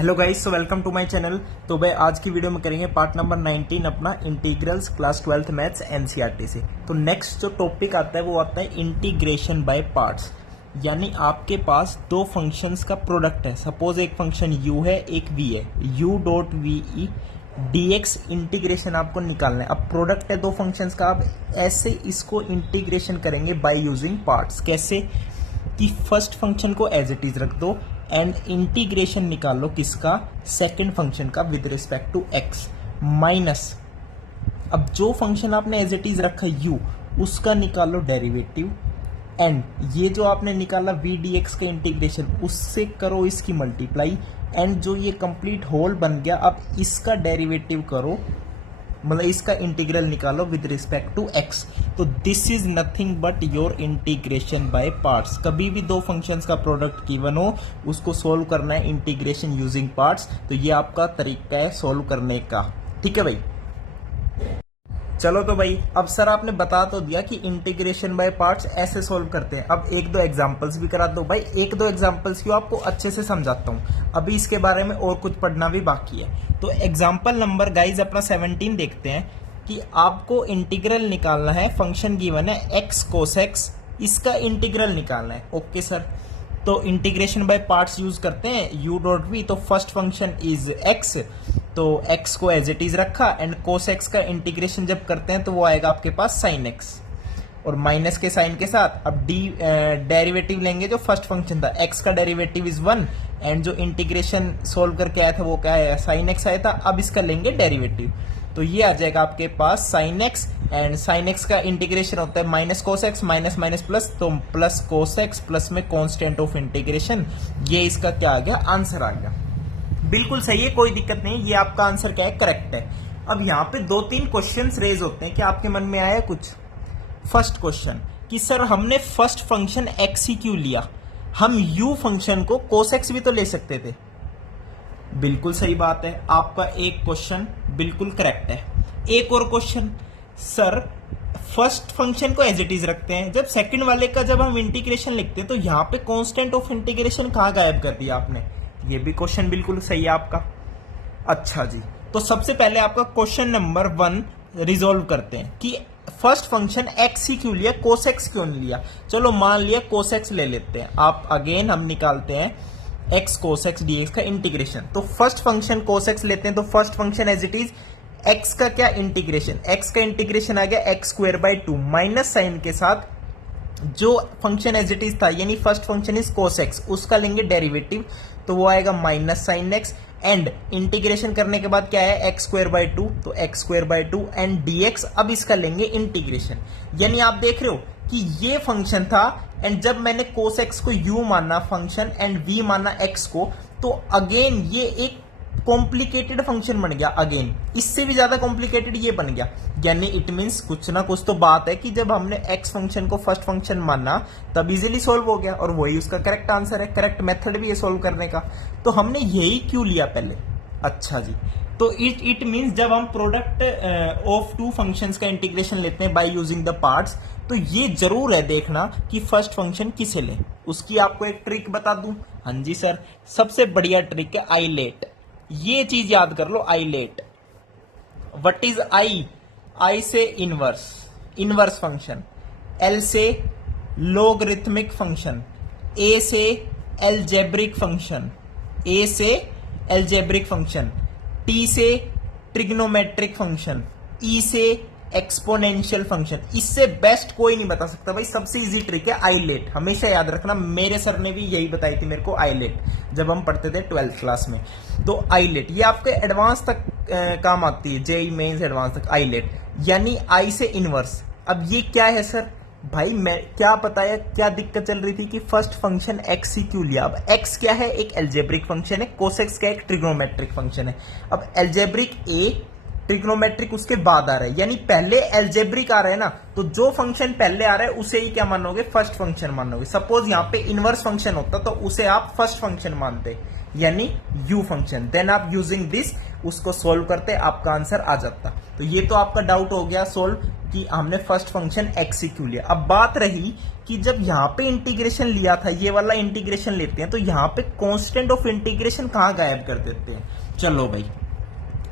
Hello guys, so welcome to my channel. तो भाई आज की वीडियो में करेंगे पार्ट नंबर 19 अपना integrals class 12th maths NCERT से। तो नेक्स्ट जो टॉपिक आता है वो आता है इंटीग्रेशन बाय पार्ट्स। यानी आपके पास दो फंक्शंस का प्रोडक्ट है। सपोज एक फंक्शन u है, एक v है, u dot V E dx integration आपको निकालना है। अब प्रोडक्ट है दो फंक्शंस का, आप ऐसे इसको इंटीग्रेशन करेंगे बाय यूजिंग पार्ट्स। कैसे कि फर्स्ट फंक्शन को एज इट इज रख दो एंड इंटीग्रेशन निकाल लो किसका, सेकंड फंक्शन का with respect to x minus, अब जो फंक्शन आपने एज इट इज रखा u उसका निकाल लो डेरिवेटिव एंड ये जो आपने निकाला v dx का इंटीग्रेशन उससे करो इसकी मल्टीप्लाई एंड जो ये कंप्लीट होल बन गया अब इसका डेरिवेटिव करो, मतलब इसका इंटीग्रल निकालो विद रिस्पेक्ट टू x। तो this is nothing but your integration by parts. कभी भी दो फंक्शंस का प्रोडक्ट गिवन हो उसको सोल्व करना है इंटीग्रेशन यूजिंग पार्ट्स। तो ये आपका तरीका है सोल्व करने का, ठीक है भाई। चलो तो भाई अब सर आपने बता तो दिया कि इंटीग्रेशन बाय पार्ट्स ऐसे सोल्व करते हैं। अब एक दो एग्जांपल्स भी करा दो भाई। एक दो एग्जांपल्स क्यों, आपको अच्छे से समझाता हूं, अभी इसके बारे में और कुछ पढ़ना भी बाकी है। तो एग्जांपल नंबर गाइज अपना 17 देखते हैं कि आपको इंटीग्रल निकालना है। फंक्शन गिवन है x cos x, इसका इंटीग्रल निकालना है। ओके सर, तो इंटीग्रेशन बाय पार्ट्स यूज करते हैं u डॉट वी। तो फर्स्ट फंक्शन इज x, तो x को एज इट इज रखा एंड cos x का इंटीग्रेशन जब करते हैं तो वो आएगा आपके पास sin x और माइनस के साइन के साथ। अब डेरिवेटिव लेंगे जो फर्स्ट फंक्शन था, x का डेरिवेटिव इज 1 एंड जो इंटीग्रेशन सोल्व करके आया था वो क्या आया, sin x आया था। अब इसका लेंगे डेरिवेटिव तो ये आ जाएगा आपके पास sin x and sin x का इंटीग्रेशन होता है minus cos x minus minus plus, तो प्लस cos x प्लस में कांस्टेंट ऑफ इंटीग्रेशन। ये इसका क्या आ गया, आंसर आ गया। बिल्कुल सही है, कोई दिक्कत नहीं, ये आपका आंसर क्या है, करेक्ट है। अब यहाँ पे दो तीन क्वेश्चंस रेज होते हैं, क्या आपके मन में आया कुछ? फर्स्ट क्वेश्चन कि सर हमने फर्स्ट फंक्शन x ही क्यों लिया, हम u फंक्शन को cos x भी तो ले सकते थे। बिल्कुल सही बात है, आपका एक क्वेश्चन बिल्कुल करेक्ट है। एक और क्वेश्चन, सर फर्स्ट फंक्शन को एज इट इज रखते हैं, जब सेकंड वाले का जब हम इंटीग्रेशन लिखते हैं तो यहाँ पे कांस्टेंट ऑफ इंटीग्रेशन कहाँ गायब कर दिया आपने। ये भी क्वेश्चन बिल्कुल सही है आपका। अच्छा जी, तो सबसे पहले आपका क्वेश्चन नंबर 1 रिजोल्व करते हैं कि फर्स्ट फंक्शन x ही क्यों लिया, cos x क्यों नहीं लिया। चलो मान लिया cos x ले लेते हैं। आप अगेन हम निकालते हैं x cos x dx का इंटीग्रेशन। तो फर्स्ट फंक्शन cos x लेते हैं, तो first function as it is x का क्या इंटीग्रेशन, x का इंटीग्रेशन आ गया x square by 2 minus sine के साथ जो फंक्शन एज इट इज था, यानी first function is cos x, उसका लेंगे डेरिवेटिव तो वो आएगा minus sine x and integration करने के बाद क्या है x स्क्वायर बाय 2, तो x square by 2 and dx। अब इसका लेंगे इंटीग्रेशन, यानी आप देख रहे हो कि ये फंक्शन था एंड जब मैंने cos x को u माना फंक्शन एंड v माना x को, तो अगेन ये एक कॉम्प्लिकेटेड फंक्शन बन गया। अगेन इससे भी ज्यादा कॉम्प्लिकेटेड ये बन गया, यानी इट मींस कुछ ना कुछ तो बात है कि जब हमने x फंक्शन को फर्स्ट फंक्शन माना तब इजीली सोल्व हो गया और वही उसका करेक्ट आंसर है। करेक्ट मेथड भी है सोल्व करने का, तो हमने यही क्यों लिया पहले। अच्छा जी, तो इट मींस जब हम प्रोडक्ट ऑफ टू फंक्शंस का इंटीग्रेशन लेते हैं बाय यूजिंग द पार्ट्स, तो ये जरूर है देखना कि फर्स्ट फंक्शन किसे लें। उसकी आपको एक ट्रिक बता दूं। हाँ जी सर, सबसे बढ़िया ट्रिक है आईलेट। ये चीज याद कर लो, आईलेट। व्हाट इज आई से इनवर्स फंक्शन, एल से लोगरिथमिक फंक्शन, ए से एल्जेब्रिक फंक्शन, टी से ट्रिग्नोमेट्रिक फंक्शन, ई से एक्सपोनेंशियल फंक्शन। इससे बेस्ट कोई नहीं बता सकता भाई, सबसे इजी ट्रिक है आईलेट। हमेशा याद रखना, मेरे सर ने भी यही बताई थी मेरे को आईलेट जब हम पढ़ते थे 12th क्लास में। तो आईलेट ये आपके एडवांस तक काम आती है, जेई मेंस एडवांस तक आईलेट, यानी आई से इनवर्स। अब ये क्या है सर भाई, मैं क्या पता है क्या दिक्कत चल रही थी कि फर्स्ट फंक्शन x ही क्यों लिया। अब x क्या है, एक एल्जेब्रिक फंक्शन है, cos x का एक ट्रिग्नोमेट्रिक फंक्शन है। अब एल्जेब्रिक a, ट्रिग्नोमेट्रिक उसके बाद आ रहा है, यानी पहले एल्जेब्रिक आ रहा है ना, तो जो फंक्शन पहले आ रहा है उसे ही क्या मानोगे, फर्स्ट फंक्शन मानोगे। सपोज यहाँ पे इनवर्स फंक्शन होता तो उसे आप फर्स्ट फंक्शन मानते, यानी u फंक्शन। देन आप यूजिंग दिस उसको सोल्व करते, आपका आंसर आ जाता। तो ये तो आपका डाउट हो गया सोल्व। कि हमने फर्स्ट फंक्शन एक्स ही क्यों लिया। अब बात रही कि जब यहाँ पे इंटीग्रेशन लिया था, ये वाला इंटीग्रेशन लेते हैं तो यहाँ पे कांस्टेंट ऑफ इंटीग्रेशन कहाँ गायब कर देते हैं। चलो भाई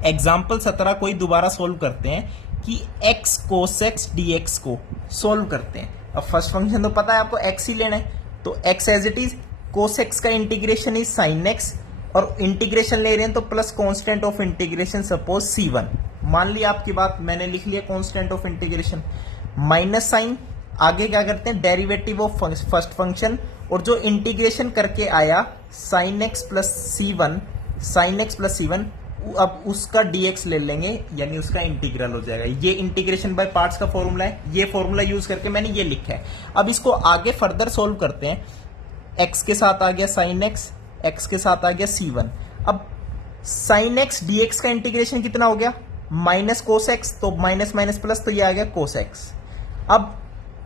एग्जाम्पल 17 कोई दोबारा सोल्व करते हैं कि x cos x dx को सोल्व करते हैं। अब फर्स्ट फंक्शन तो पता है आपको x ही लेना है, तो x as it is, cos x का इंटीग्रेशन इज sin x, और इंटीग्रेशन ले रहे हैं तो plus constant of integration suppose c1। मान लिया आपकी बात, मैंने लिख लिया constant of integration, minus sine, आगे क्या करते हैं डेरिवेटिव ऑफ फर्स्ट फंक्शन, और जो इंटीग्रेशन करके आया sin x प्लस c1, अब उसका dx ले लेंगे, यानी उसका इंटीग्रल हो जाएगा। ये इंटीग्रेशन बाय पार्ट्स का फॉर्मूला है, ये फॉर्मूला यूज करके मैंने ये लिखा है। अब इसको आगे फर्दर सोल्व करते हैं। x के साथ आ गया sin x के साथ आ गया c1। अब sin x dx का इंटीग्रेशन कितना हो गया, माइनस कोस एक्स, तो माइनस माइनस प्लस, तो ये आ गया कोस एक्स। अब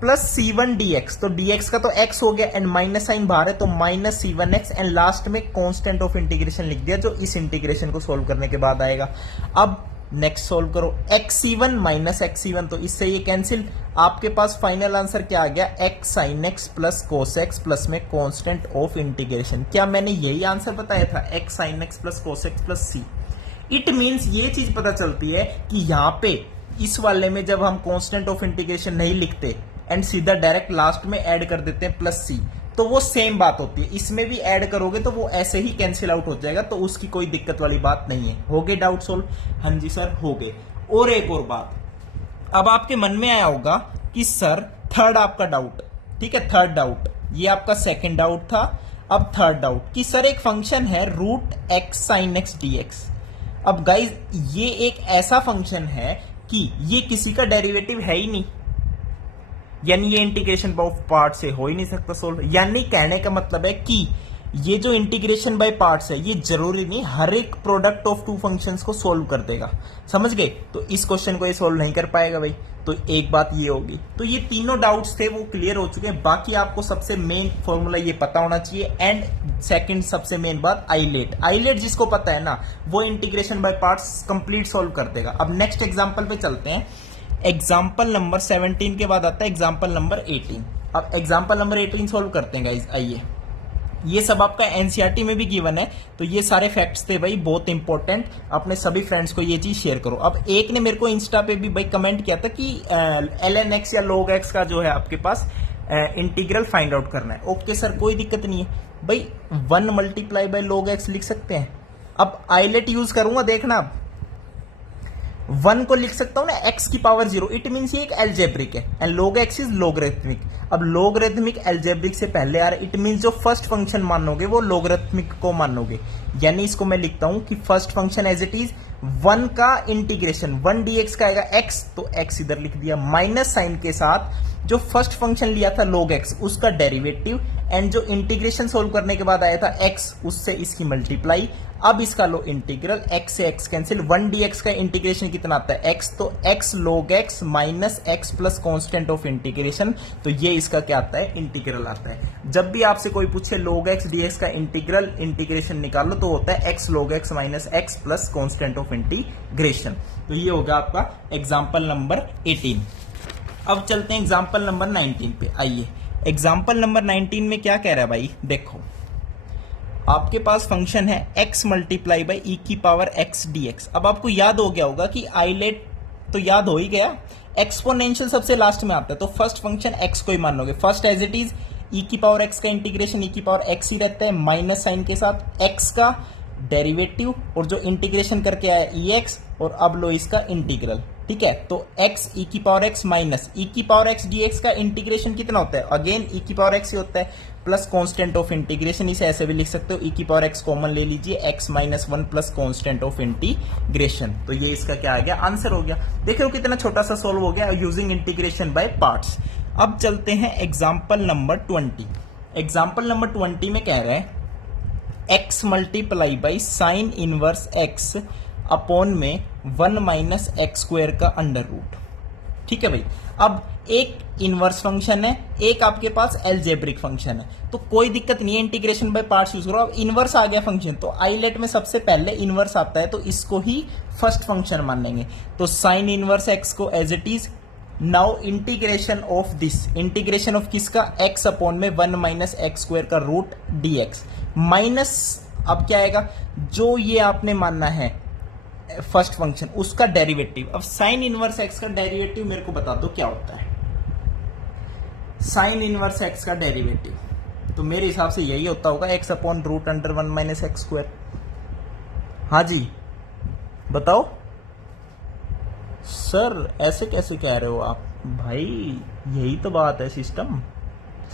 प्लस c1 dx, तो dx का तो x हो गया एंड माइनस साइन बाहर है तो माइनस c1x, एंड लास्ट में कांस्टेंट ऑफ इंटीग्रेशन लिख दिया जो इस इंटीग्रेशन को सोल्व करने के बाद आएगा। अब नेक्स्ट सोल्व करो, xc1 माइनस xc1, तो इससे ये कैंसिल, आपके पास फाइनल आंसर क्या आ गया, x sin x plus cos x plus में कांस्टेंट ऑफ इंटीग्रेशन। क्या मैंने यही आंसर बताया था, x sin x plus cos x plus c। It means ये चीज पता चलती है कि यहाँ पे इस वाले में जब हम कांस्टेंट ऑफ इंटीग्रेशन नहीं लिखते एंड सीधा डायरेक्ट लास्ट में ऐड कर देते हैं प्लस सी, तो वो सेम बात होती है। इसमें भी ऐड करोगे तो वो ऐसे ही कैंसिल आउट हो जाएगा, तो उसकी कोई दिक्कत वाली बात नहीं है। हो गए डाउट सोल्व? हाँ जी सर हो गए। और एक और बात, अब आपके मन में आया होगा कि सर थर्ड आपका डाउट, ठीक है, थर्ड डाउट, ये आपका सेकंड डाउट था। अब थर्ड डाउट कि सर एक फंक्शन है root x sine x d x. अब गाइज ये एक ऐसा फंक्शन है कि ये किसी का डेरिवेटिव है ही नहीं, यानी ये इंटीग्रेशन बाय पार्ट से हो ही नहीं सकता सोल्व। यानी कहने का मतलब है कि ये जो इंटीग्रेशन बाय पार्ट्स है ये जरूरी नहीं हर एक प्रोडक्ट ऑफ टू फंक्शंस को सोल्व कर देगा, समझ गए। तो इस क्वेश्चन को ये सोल्व नहीं कर पाएगा भाई। तो एक बात ये होगी, तो ये तीनों डाउट्स थे वो क्लियर हो चुके हैं। बाकी आपको सबसे मेन फॉर्मूला ये पता होना चाहिए। एंड सेकंड सबसे मेन बात आइलेट जिसको पता है ना वो integration by parts complete solve कर देगा। अब नेक्स्ट एग्जांपल पे चलते हैं। एग्जाम्पल नंबर 17 के बाद आता है एग्जाम्पल नंबर 18। अब एग्जाम्पल नंबर 18 सोल्व करते हैं गाइज। आइए, ये सब आपका एनसीईआरटी में भी गिवन है, तो ये सारे फैक्ट्स थे भाई बहुत इंपॉर्टेंट। अपने सभी फ्रेंड्स को ये चीज शेयर करो। अब एक ने मेरे को इंस्टा पे भी भाई कमेंट किया था कि ln x या log x का जो है आपके पास इंटीग्रल फाइंड आउट करना है। ओके सर कोई दिक्कत नहीं है भाई, 1 मल्टीप्लाई बाई log x लिख सकते हैं। अब आइलेट यूज करूंगा, देखना अब 1 को लिख सकता हूं ना x की पावर 0, इट मीन्स ये एक एल्जेब्रिक है and log x is logarithmic. अब लोगरिथमिक एल्जेब्रिक से पहले आ रहा है, इट मीन्स जो फर्स्ट फंक्शन मानोगे वो लोगरिथमिक को मानोगे। यानी इसको मैं लिखता हूं कि first function as it is 1 का इंटीग्रेशन 1 dx का आएगा x, तो x इधर लिख दिया, माइनस साइन के साथ जो फर्स्ट फंक्शन लिया था log x उसका डेरिवेटिव, एंड जो इंटीग्रेशन सोल्व करने के बाद आया था x उससे इसकी मल्टीप्लाई। अब इसका लो इंटीग्रल, x से x कैंसिल, 1 dx का इंटीग्रेशन कितना आता है x, तो x log x minus x plus constant of integration, तो ये इसका क्या आता है इंटीग्रल आता है। जब भी आपसे कोई पूछे log x dx का इंटीग्रेशन निकालो तो होता है x log x minus x plus constant of integration. तो ये होगा आपका एग्जाम्पल नंबर 18। अब चलते हैं एग्जाम्पल नंबर 19 पे। आइए, एग्जाम्पल नंबर 19 में क्या कह रहा है भाई, देखो आपके पास फंक्शन है x मल्टीप्लाई बाई ई की पावर x dx। अब आपको याद हो गया होगा कि आइलेट तो याद हो ही गया, एक्सपोनेंशियल सबसे लास्ट में आता है, तो फर्स्ट फंक्शन x को ही मानोगे। First as it is e की पावर x का इंटीग्रेशन ई की पावर x ही रहता है, माइनस साइन के साथ x का डेरिवेटिव और जो इंटीग्रेशन करके आया ex, और अब लो इसका इंटीग्रल, ठीक है। तो x ई की पावर x माइनस ई की पावर x dx का इंटीग्रेशन कितना होता है, अगेन ई की पावर x ही होता है, प्लस कांस्टेंट ऑफ इंटीग्रेशन, इसे ऐसे भी लिख सकते हो, ई की पावर x कॉमन ले लीजिए, x minus 1 plus constant of integration. तो ये इसका क्या आ गया, आंसर हो गया। देखो कितना छोटा सा सोल्व हो गया यूजिंग इंटीग्रेशन बाय पार्ट्स। अब चलते हैं एग्जाम्पल नंबर 20। एग्जाम्पल नंबर 20 में कह रहे हैं x multiply by sine inverse x upon में 1 माइनस एक्स स्क्वायर का अंडर रूट, ठीक है भाई। अब एक इनवर्स फंक्शन है, एक आपके पास एल्जेब्रिक फंक्शन है, तो कोई दिक्कत नहीं है, इंटीग्रेशन बाय पार्ट्स यूज करो। अब इनवर्स आ गया फंक्शन, तो आइलेट में सबसे पहले इनवर्स आता है, तो इसको ही फर्स्ट फंक्शन मानेंगे। तो साइन इनवर्स एक्स को as it is now integration of this, integration of किसका, x अपॉन में 1 माइनस एक्स स्क्वायर का रूट dx माइनस, अब क्या आएगा, जो ये आपने मानना है फर्स्ट फंक्शन उसका डेरिवेटिव। अब साइन इनवर्स एक्स का डेरिवेटिव मेरे को बता दो क्या होता है। साइन इनवर्स एक्स का डेरिवेटिव तो मेरे हिसाब से यही होता होगा x upon root under 1 minus x square. हाँ जी बताओ सर, ऐसे कैसे कह रहे हो आप भाई, यही तो बात है, सिस्टम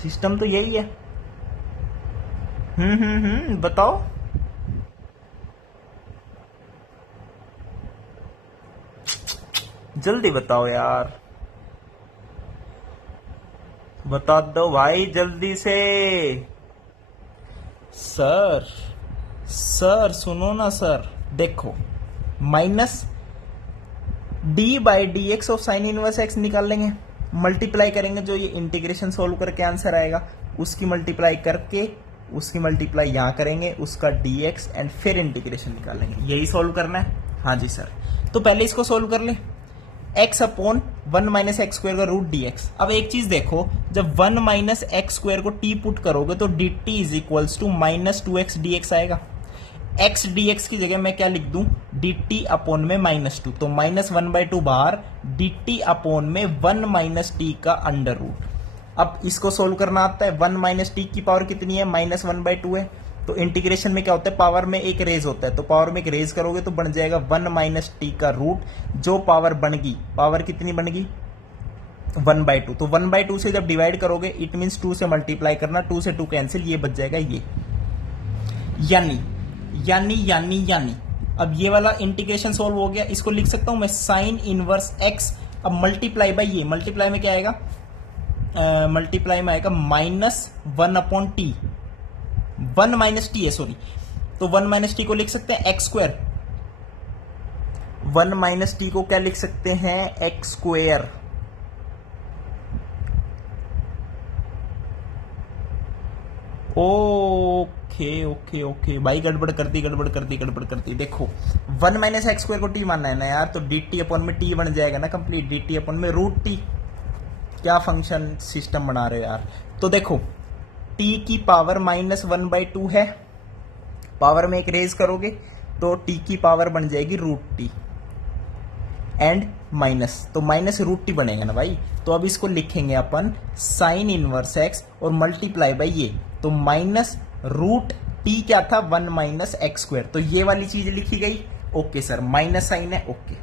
सिस्टम तो यही है। बताओ। जल्दी बताओ यार, बता दो भाई जल्दी से। सर सर सुनो ना सर, देखो minus D by d x of sine inverse x निकाल लेंगे, मल्टीप्लाई करेंगे, जो ये इंटीग्रेशन सोल्व करके आंसर आएगा उसकी मल्टीप्लाई करके उसकी मल्टीप्लाई यहां करेंगे, उसका डी एक्स एंड फिर इंटीग्रेशन निकालेंगे। यही सोल्व करना है। हाँ जी सर, तो पहले इसको सोल्व कर ले, x upon 1 minus x square का रूट डी एक्स। अब एक चीज देखो, जब 1 माइनस एक्स स्क्वायर को t पुट करोगे तो d t is equals to minus 2x dx आएगा। x dx की जगह मैं क्या लिख दूं, डी टी अपॉन में -2, तो -1/2 बाहर, डी टी अपॉन में 1 माइनस टी का अंडर रूट। अब इसको सोल्व करना आता है, 1 माइनस टी की पावर कितनी है, -1/2 है, तो इंटीग्रेशन में क्या होता है, पावर में एक रेज होता है, तो पावर में एक रेज करोगे तो बन जाएगा 1 माइनस टी का रूट, जो पावर बनेगी, पावर कितनी बनेगी 1/2, तो 1/2 से जब डिवाइड करोगे इट मीन्स 2 से मल्टीप्लाई करना, 2 से 2 कैंसिल, ये बच जाएगा ये। यानी यानी यानी यानी अब ये वाला इंटीग्रेशन सॉल्व हो गया, इसको लिख सकता हूं मैं साइन इनवर्स एक्स, अब मल्टीप्लाई बाई ये, मल्टीप्लाई में क्या आएगा, मल्टीप्लाई में आएगा -1 अपॉन टी, 1 माइनस टी है सॉरी, तो 1 माइनस टी को लिख सकते हैं एक्स स्क्वायर, 1 माइनस टी को क्या लिख सकते हैं, x square. Okay okay okay भाई, गड़बड़ कर दी। देखो 1 माइनस एक्स स्क्वायर को टी मानना है ना यार, तो डी टी अपॉन में टी बन जाएगा ना कंप्लीट, डी टी अपॉन में रूट टी। क्या फंक्शन सिस्टम बना रहे हो यार। तो देखो t की पावर -1/2 है, पावर में एक रेज करोगे तो t की पावर बन जाएगी रूट टी एंड माइनस, तो माइनस रूट टी बनेगा ना भाई। तो अब इसको लिखेंगे अपन साइन इनवर्स एक्स और मल्टीप्लाई बाई ये, तो माइनस रूट टी क्या था, 1 माइनस एक्स स्क्वायर, तो ये वाली चीज लिखी गई। ओके सर, माइनस साइन है, ओके।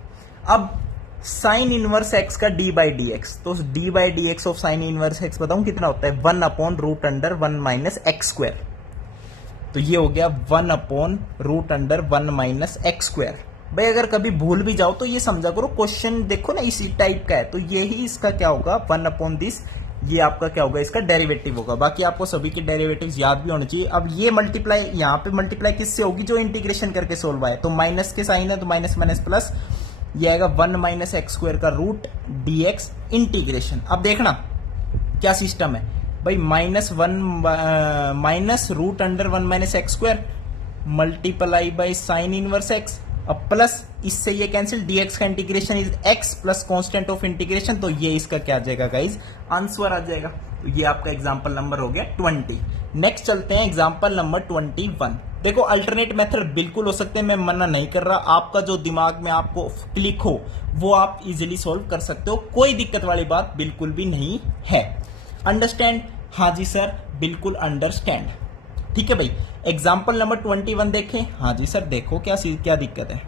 अब साइन इनवर्स एक्स का डी बाई डी एक्स, तो d by d x of sine inverse x बताऊं कितना होता है, 1 upon root under 1 minus x square, तो ये हो गया 1 upon root under 1 minus x square. भाई अगर कभी भूल भी जाओ तो ये समझा करो, क्वेश्चन देखो ना इसी टाइप का है, तो ये ही इसका क्या होगा, 1 अपॉन दिस, ये आपका क्या होगा, इसका डेरिवेटिव होगा। बाकी आपको सभी के डेरिवेटिव्स याद भी होने चाहिए। अब ये मल्टीप्लाई, यहाँ पे मल्टीप्लाई किससे होगी, जो इंटीग्रेशन करके सोल्व आए, तो माइनस के साइन है तो माइनस माइनस प्लस, ये आएगा 1 माइनस एक्स स्क्वायर का रूट डी एक्स इंटीग्रेशन। अब देखना क्या सिस्टम है भाई, minus root under 1 minus x square multiply by sine inverse x, अब प्लस इससे ये कैंसिल, dx का integration is x plus constant of integration, तो ये इसका क्या आ जाएगा गाइज, आंसर आ जाएगा। तो ये आपका एग्जांपल नंबर हो गया 20। नेक्स्ट चलते हैं एग्जांपल नंबर 21। देखो अल्टरनेट मेथड बिल्कुल हो सकते हैं, मैं मना नहीं कर रहा, आपका जो दिमाग में आपको क्लिक हो वो आप इजिली सोल्व कर सकते हो, कोई दिक्कत वाली बात बिल्कुल भी नहीं है। अंडरस्टैंड, हाँ जी सर बिल्कुल अंडरस्टैंड, ठीक है भाई। एग्जाम्पल नंबर 21 देखें, हाँ जी सर देखो क्या दिक्कत है।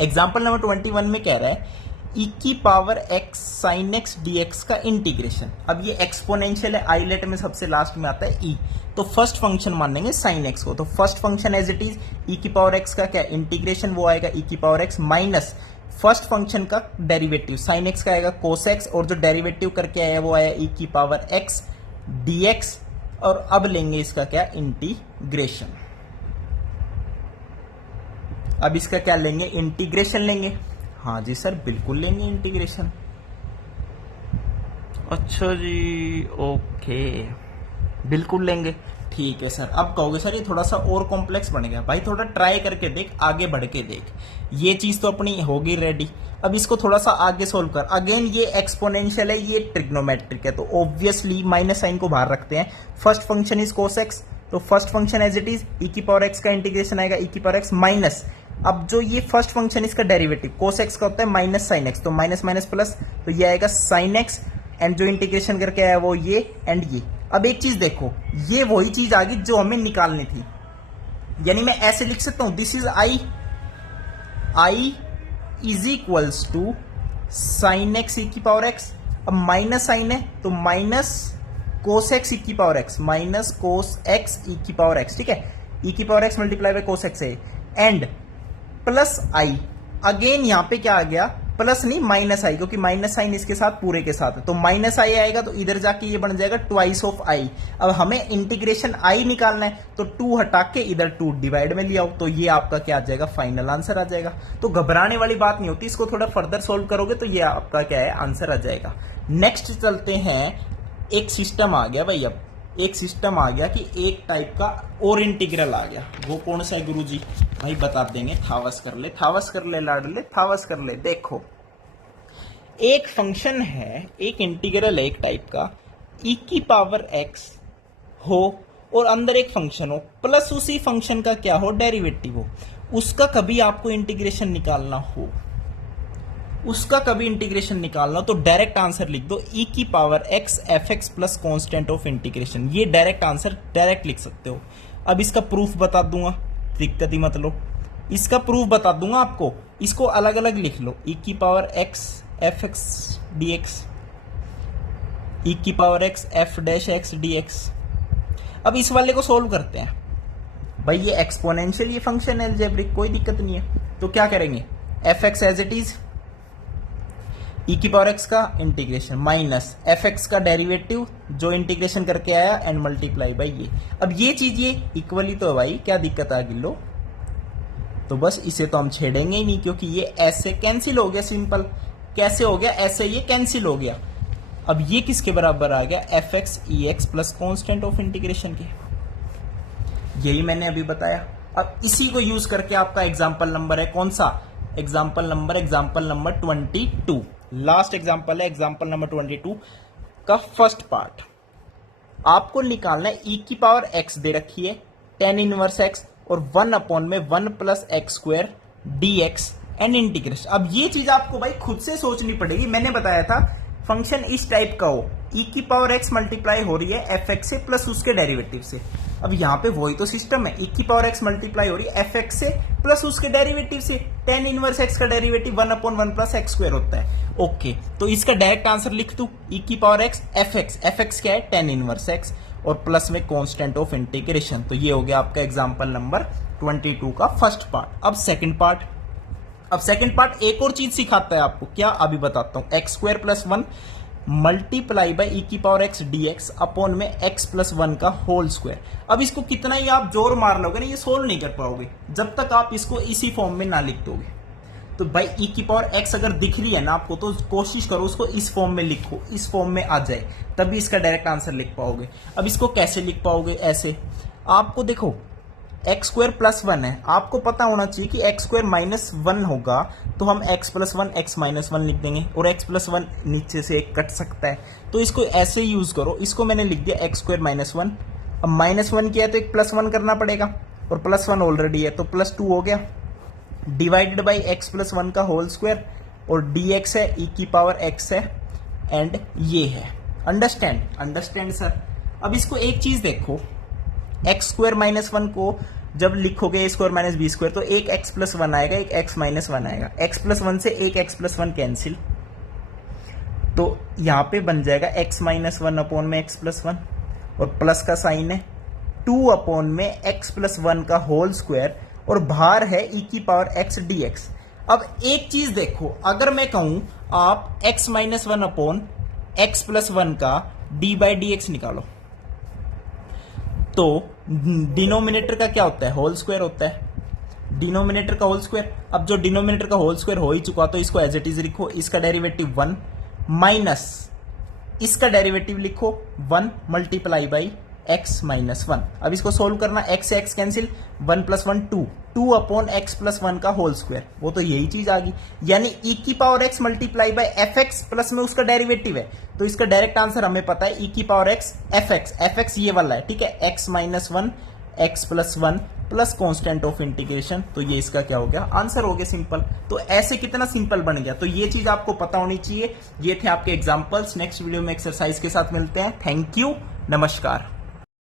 एग्जाम्पल नंबर 21 में कह रहा है e की power x sine x dx का इंटीग्रेशन। अब ये एक्सपोनेंशियल है, आईलेट में सबसे लास्ट में आता है e, तो फर्स्ट फंक्शन मानेंगे साइन x को, तो first function as it is e की पावर x का क्या इंटीग्रेशन, वो आएगा e की power x minus first function का डेरिवेटिव साइन x का आएगा कोस x, और जो डेरिवेटिव करके आया वो आया e की पावर x dx, और अब लेंगे इसका क्या इंटीग्रेशन। अब इसका क्या लेंगे, इंटीग्रेशन लेंगे। हाँ जी सर बिल्कुल लेंगे इंटीग्रेशन। अच्छा जी ओके, बिल्कुल लेंगे, ठीक है सर। अब कहोगे सर ये थोड़ा सा और कॉम्प्लेक्स बन गया। भाई थोड़ा ट्राई करके देख, आगे बढ़ के देख। ये चीज तो अपनी होगी रेडी। अब इसको थोड़ा सा आगे सोल्व कर। अगेन ये एक्सपोनेंशियल है, ये ट्रिग्नोमेट्रिक है, तो ऑब्वियसली माइनस साइन को बाहर रखते हैं। First function is cos x, तो first function as it is e की पावर एक्स का इंटीग्रेशन आएगा ई की पावर एक्स माइनस। अब जो ये फर्स्ट फंक्शन इसका डेरिवेटिव कोस एक्स का होता है माइनस साइन एक्स, तो माइनस माइनस प्लस, तो ये आएगा साइन एक्स, एंड जो इंटीग्रेशन करके आया वो ये एंड ये। अब एक चीज देखो, ये वही चीज आ गई जो हमें निकालनी थी, यानी मैं ऐसे लिख सकता हूं this is I is equals to sine x e की पावर एक्स। अब माइनस साइन है तो माइनस कोस एक्स ई की power x, minus cos x e की पावर एक्स, ठीक है, ई की power x multiply by cos x है, एंड प्लस आई। अगेन यहां पे क्या आ गया, प्लस नहीं माइनस आई, क्योंकि माइनस साइन इसके साथ पूरे के साथ है, तो माइनस आई आएगा, तो इधर जाके ये बन जाएगा ट्वाइस ऑफ आई। अब हमें इंटीग्रेशन आई निकालना है, तो 2 हटा के इधर 2 डिवाइड में लिया हो, तो ये आपका क्या आ जाएगा, फाइनल आंसर आ जाएगा। तो घबराने वाली बात नहीं होती, इसको थोड़ा फर्दर सोल्व करोगे तो ये आपका क्या है, आंसर आ जाएगा। नेक्स्ट चलते हैं, एक सिस्टम आ गया भाई, अब एक सिस्टम आ गया कि एक टाइप का और इंटीग्रल आ गया। वो कौन सा है गुरुजी? भाई बता देंगे, थावस कर ले, थावस कर ले लाडले, थावस कर ले। देखो एक फंक्शन है, एक इंटीग्रल है एक टाइप का, ई की पावर एक्स हो और अंदर एक फंक्शन हो, प्लस उसी फंक्शन का क्या हो, डेरिवेटिव हो। उसका कभी आपको इंटीग्रेशन निकालना हो, उसका कभी इंटीग्रेशन निकालना हो, तो डायरेक्ट आंसर लिख दो ई की power x f x plus constant of integration. ये डायरेक्ट आंसर डायरेक्ट लिख सकते हो। अब इसका प्रूफ बता दूंगा, दिक्कत ही मत लो, इसका प्रूफ बता दूंगा आपको। इसको अलग अलग लिख लो, ई की power x f x d x, e की power x f dash x d x. अब इस वाले को सोल्व करते हैं। भाई ये एक्सपोनेंशियल ये फंक्शन है अलजेब्रिक, कोई दिक्कत नहीं है। तो क्या करेंगे, f x as it is, e की पावर एक्स का इंटीग्रेशन माइनस एफ एक्स का डेरिवेटिव जो इंटीग्रेशन करके आया एंड मल्टीप्लाई बाई ये। अब ये चीज ये इक्वली तो है भाई, क्या दिक्कत आ गई लो। तो बस इसे तो हम छेड़ेंगे ही नहीं, क्योंकि ये ऐसे कैंसिल हो गया, सिंपल। कैसे हो गया, ऐसे ये कैंसिल हो गया। अब ये किसके बराबर आ गया, F x E x plus constant of integration के। यही मैंने अभी बताया। अब इसी को यूज करके आपका एग्जाम्पल नंबर है कौन सा, एग्जाम्पल नंबर 22। लास्ट एग्जाम्पल है एग्जाम्पल नंबर 22 का फर्स्ट पार्ट। आपको निकालना है ई की पावर एक्स दे रखी है, tan इनवर्स एक्स और 1 अपॉन में 1 plus x square D x and integration. अब ये चीज आपको भाई खुद से सोचनी पड़ेगी। मैंने बताया था फंक्शन इस टाइप का हो, ई की पावर एक्स मल्टीप्लाई हो रही है एफ एक्स से प्लस उसके डेरिवेटिव से। अब यहाँ पे वही तो सिस्टम है, ई की पावर एक्स मल्टीप्लाई हो रही है एफ एक्स से प्लस उसके डेरिवेटिव से। tan इनवर्स एक्स का derivative 1 upon 1 plus x square होता है। ओके, तो इसका डायरेक्ट आंसर लिख दू, ई की पावर एक्स एफ एक्स क्या है, tan इनवर्स एक्स और प्लस में कांस्टेंट ऑफ इंटीग्रेशन। तो ये हो गया आपका एग्जांपल नंबर 22 का फर्स्ट पार्ट। अब सेकंड पार्ट एक और चीज सिखाता है आपको, क्या अभी बताता हूं। X square plus 1 multiply by e की power x d x upon में एक्स प्लस 1 का होल स्क्वायर। अब इसको कितना ही आप जोर मार लोगे ना, ये सोल्व नहीं कर पाओगे जब तक आप इसको इसी फॉर्म में ना लिख दोगे। तो भाई ई की पावर एक्स अगर दिख रही है ना आपको, तो कोशिश करो उसको इस फॉर्म में लिखो, इस फॉर्म में आ जाए, तभी इसका डायरेक्ट आंसर लिख पाओगे। अब इसको कैसे लिख पाओगे, ऐसे आपको देखो एक्स स्क्वायर प्लस 1 है, आपको पता होना चाहिए कि एक्स स्क्वायर माइनस 1 होगा, तो हम एक्स प्लस 1 एक्स माइनस 1 लिख देंगे, और एक्स प्लस 1 नीचे से एक कट सकता है, तो इसको ऐसे यूज करो। इसको मैंने लिख दिया एक्स स्क्वायर माइनस 1। अब माइनस 1 किया तो एक प्लस 1 करना पड़ेगा, और प्लस 1 ऑलरेडी है तो प्लस 2 हो गया, डिवाइडेड बाई एक्स प्लस 1 का होल स्क्वायर, और डी एक्स है, ई की पावर एक्स है, एंड ये है। Understand sir. अब इसको एक चीज देखो, एक्स स्क्वायर माइनस 1 को जब लिखोगे ए स्क्वायर माइनस बी स्क्वायर, तो एक एक्स प्लस 1 आएगा, एक एक्स माइनस 1 आएगा। एक्स प्लस 1 से एक एक्स प्लस 1 कैंसिल, तो यहां पे बन जाएगा एक्स माइनस 1 अपॉन में एक्स प्लस 1, और प्लस का साइन है 2 अपॉन में एक्स प्लस 1 का होल स्क्वायर, और बाहर है ई की पावर एक्स डी एक्स। अब एक चीज देखो, अगर मैं कहूं आप x minus 1 upon x plus 1 का डी बाई डी एक्स निकालो, तो डिनोमिनेटर का क्या होता है, होल स्क्वायर होता है, डिनोमिनेटर का होल स्क्वायर। अब जो डिनोमिनेटर का होल स्क्वायर हो ही चुका, तो इसको एज इट इज लिखो, इसका डेरिवेटिव 1 माइनस इसका डेरिवेटिव लिखो 1 मल्टीप्लाई बाई x माइनस 1। अब इसको सोल्व करना, x से x cancel, 1 plus 1 2, 2 upon x plus 1 का होल स्क्वायर, वो तो यही चीज आ गई। यानी e की power x multiply by fx plus में उसका डेरिवेटिव है, तो इसका डायरेक्ट आंसर हमें पता है e की पावर x fx ये वाला है, ठीक है, x minus 1 x plus 1 plus constant of integration, तो ये इसका क्या हो गया, आंसर हो गया सिंपल। तो ऐसे कितना सिंपल बन गया, तो ये चीज आपको पता होनी चाहिए। ये थे आपके एग्जांपल्स। नेक्स्ट वीडियो में एक्सरसाइज के साथ मिलते हैं। थैंक यू, नमस्कार।